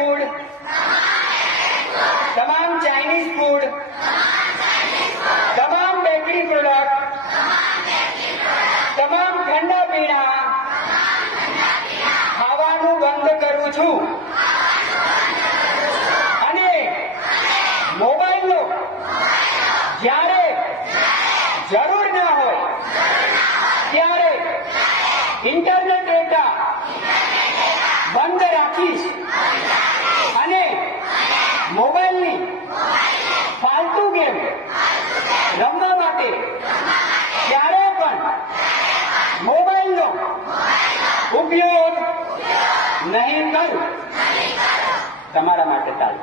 Food, તમામ Chinese food, તમામ bakery product, તમામ ઠંડા પીણા ખાવાનું બંધ કરું છું અને મોબાઈલનો જ્યારે જરૂર ના હોય ત્યારે ઇન્ટરનેટ ડેટા બંધ રાખીશ અને મોબાઈલની ફાલતુ ગેમ રમવા માટે ક્યારે પણ મોબાઈલનો ઉપયોગ નહીં કરું. તમારા માટે ચાલુ.